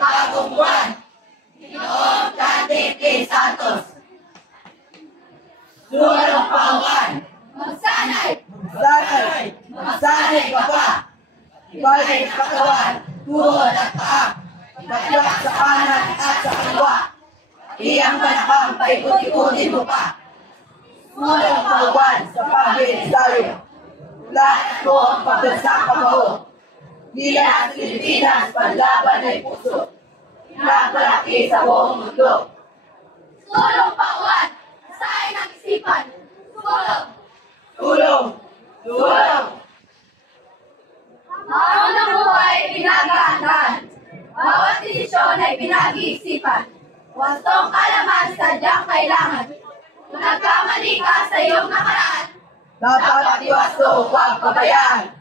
Bagong buwan, Ginoong Candide Santos. Sulong Pauan, magsanay ka pa. Ibalik katawan, tuhod at paa. Batlak sa kanan at sa kaliwa. Iyang manakang paikot-ikutin mo pa. Sulong Pauan sa pag-iensayo. Lahat mo ang pagdasak kabaho. Bilang ang Pilipinas, panlaban ay puso. Nakalaki sa buong mundo. Sulong Pauan, sain ang isipan. Tulong! Maon ang buhay pinaghahandaan. Bawat desisyon ay pinag-iisipan. Wastong kalaman sadyang kailangan. Kung nagkamali ka sa iyong nakaraan, Dapat iwasto, huwag pabayaan.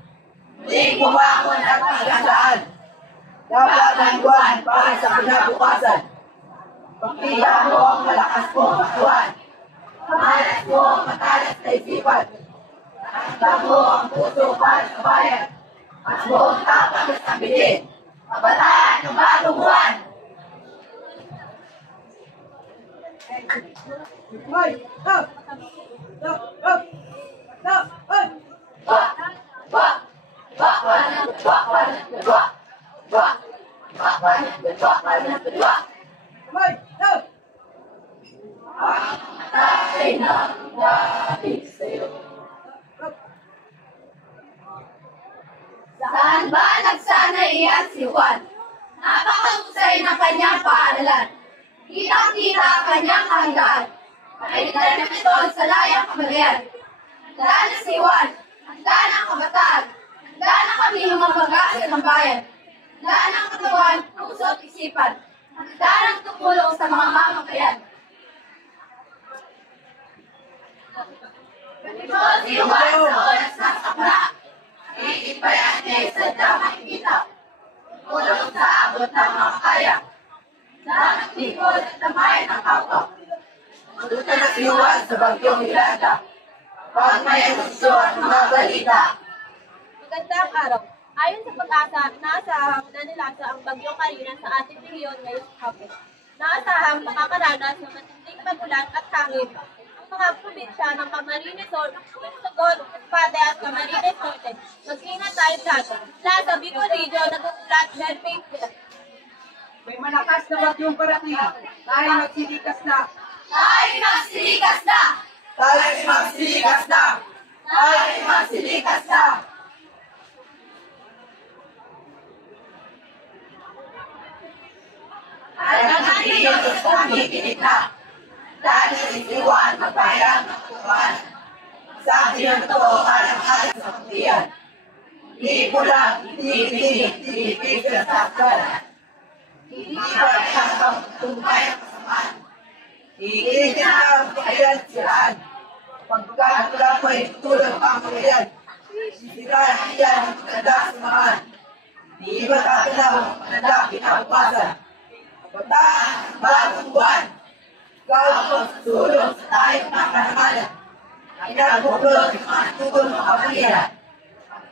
Muling bumangon at magandaan. Dapat hangguan para sa kinabukasan. Pakita mo ang malakas mong katawan. Malas mo ang matalas na isipan. Nakita mo ang puso para sa bayan. At buong tapang sa bilin. Kabataan ng bagong buwan. saan ba nagsanay iyan si Juan? Napakahusay ng kanyang paaralan. Kitang-kita ang kanyang handaan. Pagkailan ito sa layang kamalayan. Handa na si Juan, handa na ang kabataan, handa na kami ng mga pag-asa ng bayan. Handa na ang katawan, puso at isipan. Handa na ang tumulong sa mga mamamayan. Ito si Juan sa oras ng sakla. Iipayan niya sa damang kita. Tulong sa abot ng mga kaya. Dapat likod at tamay ng kapwa. Duta na si Juan sa bagyong Miranda. Pag may emosyon, mga balita. Magandang araw. Ayon sa pag-asa, naasahang nanilasa ang bagyong Karina sa ating rehiyon ngayong hapon. Naasahang makakaranas ng matinding pagulan at hangin ang mga probinsya ng Camarines Sur, Tugon, Espada at Camarines Norte. Mag-ingat tayo lahat. Lahat sa Bicol Region, nag-uulat dahil may malakas na bagyong parating. Tayo magsilikas na. Tayo magsilikas na! Tayo magsilikas na! Tayo magsilikas na! Ay nagigilid sa nakikinig na. Dahil si Juan magbayang ng katawan. Sa akin ang totoohan ang alas sa pagdiyan. Di ko lang, di pinasakal. Hindi ba siyang tumbay ang kasamaan? Iigilid na ang kailan siraan. Pagkakatula ko ay tulong ang kailan. Siraan niya ang maganda samahan. Di ba tatanaw ang maganda pinapasan? Kabataan ang bagong buwan. Ikaw ang magsusulong sa tayong nakahamalan. Inagukulot ang mga tugong mga kapilan.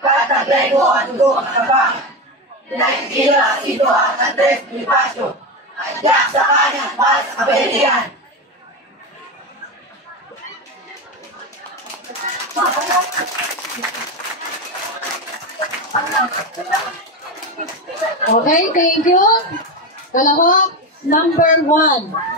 Kataglay mo ang dugo ang kabangan. Pinagkila si Don Andres Bonifacio. Andiyak sa kanyang para sa kabalian. Okay, thank you. Kalahok, number 1.